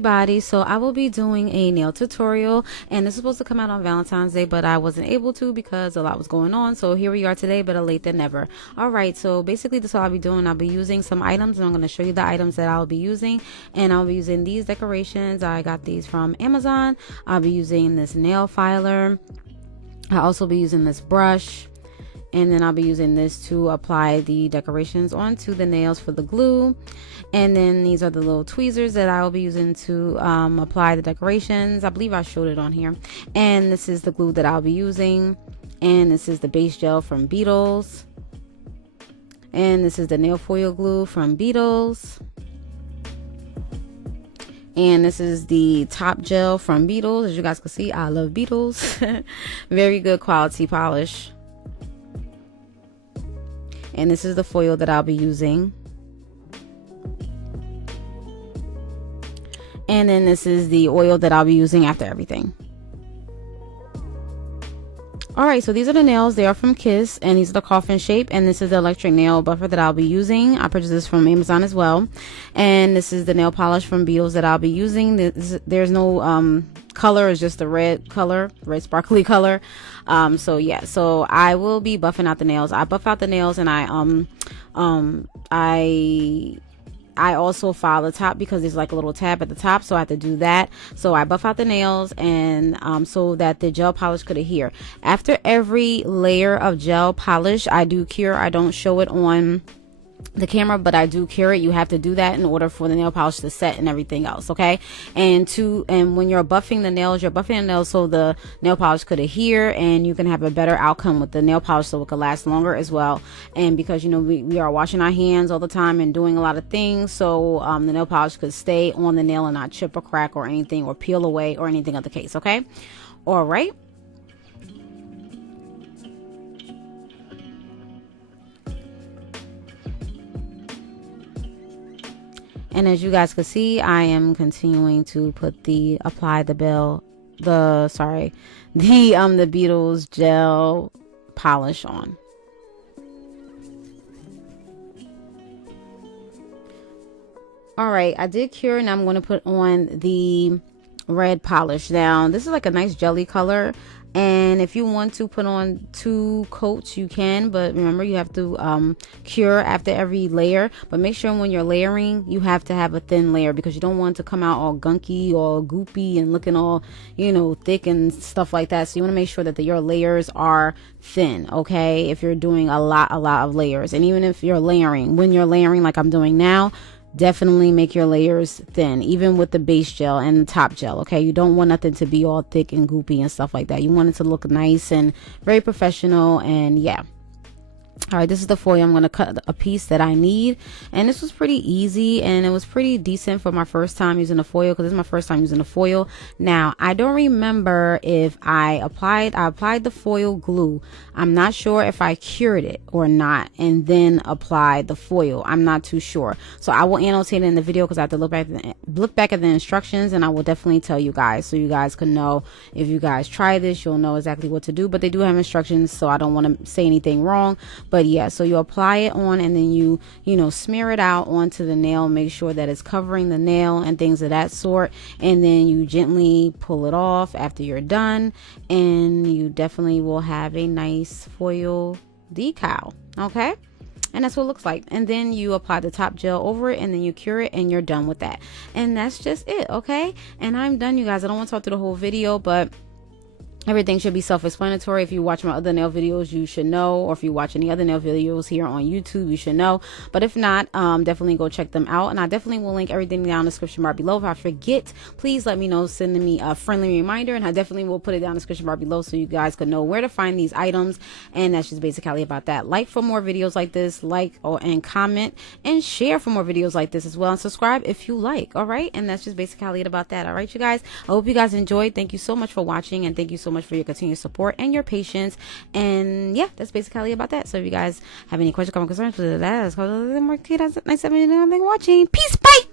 everybody. So I will be doing a nail tutorial, and this is supposed to come out on Valentine's Day, but I wasn't able to because a lot was going on. So here we are today, better late than never. All right, so basically this is what I'll be doing. I'll be using some items, and I'm going to show you the items that I'll be using. And I'll be using these decorations. I got these from Amazon. I'll be using this nail filer. I'll also be using this brush, and then I'll be using this to apply the decorations onto the nails for the glue. And then these are the little tweezers that I will be using to apply the decorations. I believe I showed it on here. And this is the glue that I'll be using. And this is the base gel from Beetles. And this is the nail foil glue from Beetles. And this is the top gel from Beetles. As you guys can see, I love Beetles. Very good quality polish. And this is the foil that I'll be using. And then this is the oil that I'll be using after everything. Alright, so these are the nails. They are from Kiss, and these are the coffin shape. And this is the electric nail buffer that I'll be using. I purchased this from Amazon as well. And this is the nail polish from Beetles that I'll be using. There's no color, it's just the red color, red sparkly color. So yeah, so I will be buffing out the nails. I buff out the nails, and I also file the top because there's like a little tab at the top, so I have to do that. So I buff out the nails, and so that the gel polish could adhere. After every layer of gel polish, I do cure. I don't show it on the camera, but I do cure it. You have to do that in order for the nail polish to set and everything else, okay? And when you're buffing the nails, you're buffing the nails so the nail polish could adhere, and you can have a better outcome with the nail polish, so it could last longer as well. And because, you know, we are washing our hands all the time and doing a lot of things, so the nail polish could stay on the nail and not chip or crack or anything, or peel away or anything of the case, okay? All right. And as you guys can see, I am continuing to apply the Beetles gel polish on. All right, I did cure, and I'm going to put on the red polish. Now, this is like a nice jelly color, and if you want to put on 2 coats, you can, but remember, you have to cure after every layer. But make sure when you're layering, you have to have a thin layer, because you don't want it to come out all gunky or goopy and looking all, you know, thick and stuff like that. So you want to make sure that your layers are thin, okay? If you're doing a lot of layers, and even if you're layering, when you're layering like I'm doing now, definitely make your layers thin, even with the base gel and the top gel, okay? You don't want nothing to be all thick and goopy and stuff like that. You want it to look nice and very professional, and yeah. All right, this is the foil. I'm going to cut a piece that I need, and this was pretty easy, and it was pretty decent for my first time using the foil, because this is my first time using the foil. Now, I don't remember if I applied the foil glue. I'm not sure if I cured it or not and then applied the foil. I'm not too sure, so I will annotate it in the video, because I have to look back at the instructions, and I will definitely tell you guys, so you guys can know. If you guys try this, you'll know exactly what to do, but they do have instructions, so I don't want to say anything wrong. But yeah, so you apply it on, and then you know, smear it out onto the nail, make sure that it's covering the nail and things of that sort, and then you gently pull it off after you're done, and you definitely will have a nice foil decal, okay? And that's what it looks like. And then you apply the top gel over it, and then you cure it, and you're done with that. And that's just it, okay? And I'm done, you guys. I don't want to talk through the whole video, but everything should be self-explanatory. If you watch my other nail videos, you should know, or if you watch any other nail videos here on YouTube, you should know. But if not, definitely go check them out, and I definitely will link everything down in the description bar below. If I forget, please let me know, sending me a friendly reminder, and I definitely will put it down in the description bar below, so you guys can know where to find these items. And that's just basically about that. Like for more videos like this, and comment and share for more videos like this as well, and subscribe if you like. All right, and that's just basically it about that. All right, you guys, I hope you guys enjoyed. Thank you so much for watching, and thank you so much for your continued support and your patience. And yeah, that's basically about that. So if you guys have any questions, comments, concerns, that's called more. Thanks for watching. Peace. Bye.